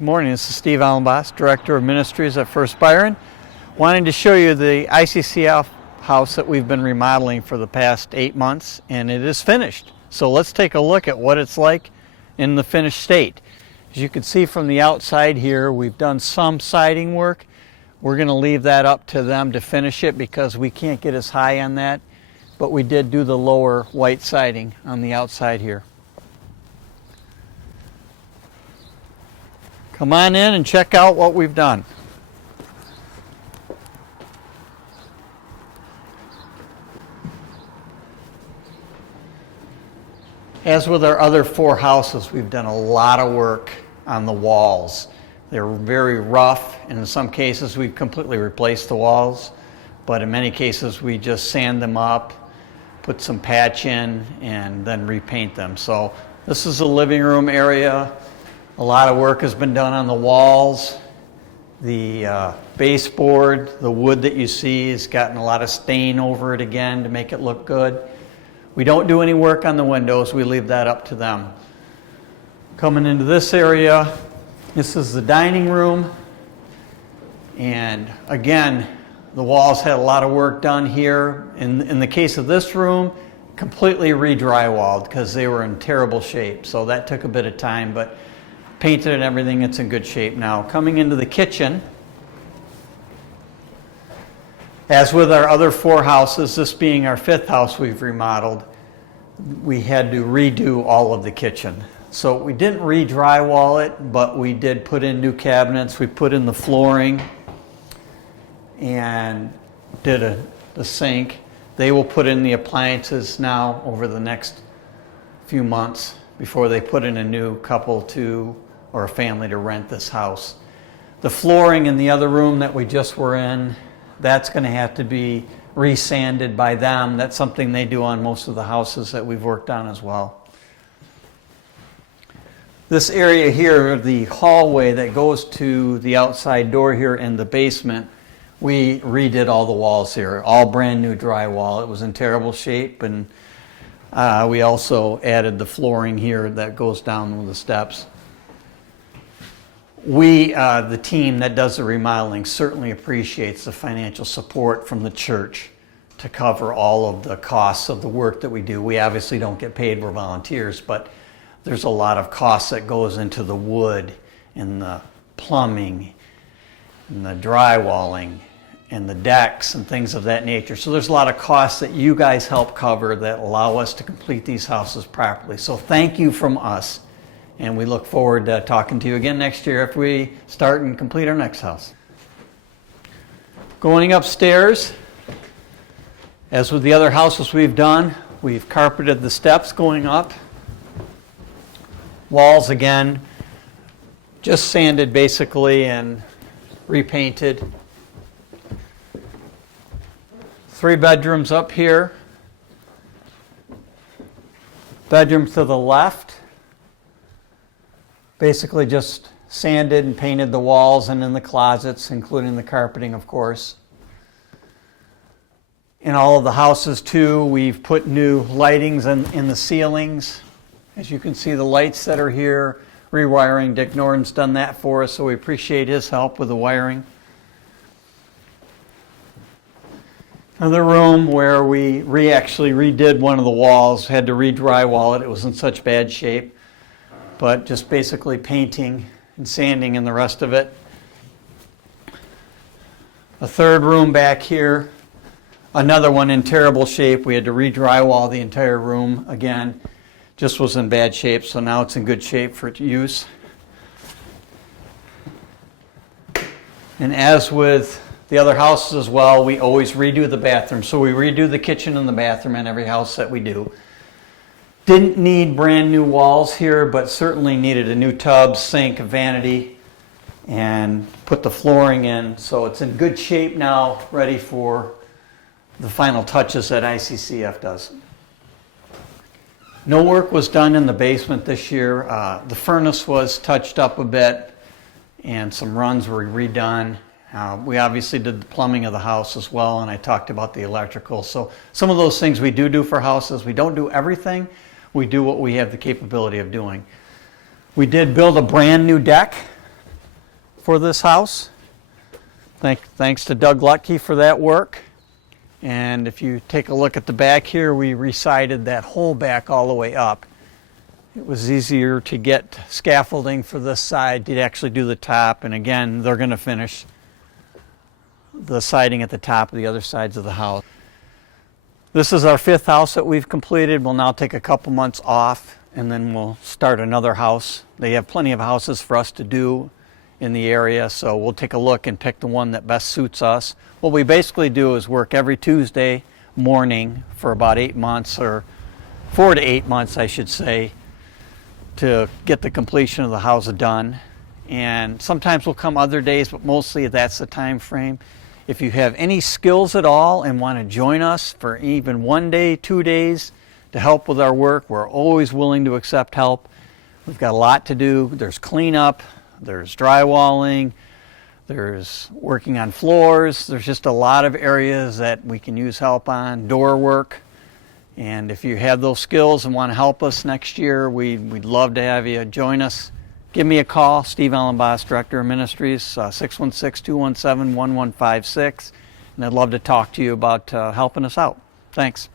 Good morning, this is Steve Allenboss, Director of Ministries at First Byron. Wanting to show you the ICCF house that we've been remodeling for the past 8 months, and it is finished. So let's take a look at what it's like in the finished state. As you can see from the outside here, we've done some siding work. We're going to leave that up to them to finish it because we can't get as high on that, but we did do the lower white siding on the outside here. Come on in and check out what we've done. As with our other 4 houses, we've done a lot of work on the walls. They're very rough, and in some cases we've completely replaced the walls, but in many cases we just sand them up, put some patch in, and then repaint them. So this is the living room area. A lot of work has been done on the walls. The baseboard, the wood that you see, has gotten a lot of stain over it again to make it look good. We don't do any work on the windows. We leave that up to them. Coming into this area, this is the dining room. And again, the walls had a lot of work done here. In the case of this room, completely re-drywalled because they were in terrible shape. So that took a bit of time, but painted and everything, it's in good shape now. Coming into the kitchen, as with our other 4 houses, this being our 5th house we've remodeled, we had to redo all of the kitchen. So we didn't re-drywall it, but we did put in new cabinets. We put in the flooring and did the sink. They will put in the appliances now over the next few months before they put in a new couple to or a family to rent this house. The flooring in the other room that we just were in, that's going to have to be resanded by them. That's something they do on most of the houses that we've worked on as well. This area here, the hallway that goes to the outside door here in the basement, we redid all the walls here, all brand new drywall. It was in terrible shape, and we also added the flooring here that goes down with the steps. We, the team that does the remodeling, certainly appreciates the financial support from the church to cover all of the costs of the work that we do. We obviously don't get paid, we're volunteers, but there's a lot of costs that goes into the wood and the plumbing and the drywalling and the decks and things of that nature. So there's a lot of costs that you guys help cover that allow us to complete these houses properly. So thank you from us. And we look forward to talking to you again next year if we start and complete our next house. Going upstairs, as with the other houses we've done, we've carpeted the steps going up. Walls again, just sanded basically and repainted. 3 bedrooms up here. Bedroom to the left. Basically just sanded and painted the walls and in the closets, including the carpeting, of course. In all of the houses, too, we've put new lightings in the ceilings. As you can see, the lights that are here, rewiring. Dick Norton's done that for us, so we appreciate his help with the wiring. Another room where we actually redid one of the walls, had to re-drywall it. It was in such bad shape. But just basically painting and sanding and the rest of it. A 3rd room back here, another one in terrible shape. We had to re-drywall the entire room again. Just was in bad shape, so now it's in good shape for use. And as with the other houses as well, we always redo the bathroom. So we redo the kitchen and the bathroom in every house that we do. Didn't need brand new walls here, but certainly needed a new tub, sink, vanity, and put the flooring in. So it's in good shape now, ready for the final touches that ICCF does. No work was done in the basement this year. The furnace was touched up a bit, and some runs were redone. We obviously did the plumbing of the house as well, and I talked about the electrical. So some of those things we do for houses. We don't do everything. We do what we have the capability of doing. We did build a brand new deck for this house. Thanks to Doug Lutke for that work. And if you take a look at the back here, we resided that whole back all the way up. It was easier to get scaffolding for this side to actually do the top, and again, they're going to finish the siding at the top of the other sides of the house. This is our 5th house that we've completed. We'll now take a couple months off and then we'll start another house. They have plenty of houses for us to do in the area, so we'll take a look and pick the one that best suits us. What we basically do is work every Tuesday morning for about 8 months, or 4 to 8 months I should say, to get the completion of the house done. And sometimes we'll come other days, but mostly that's the time frame. If you have any skills at all and want to join us for even 1 day, 2 days to help with our work, we're always willing to accept help. We've got a lot to do. There's cleanup, there's drywalling, there's working on floors. There's just a lot of areas that we can use help on, door work. And if you have those skills and want to help us next year, we'd love to have you join us. Give me a call, Steve Allenboss, Director of Ministries, 616-217-1156, and I'd love to talk to you about helping us out. Thanks.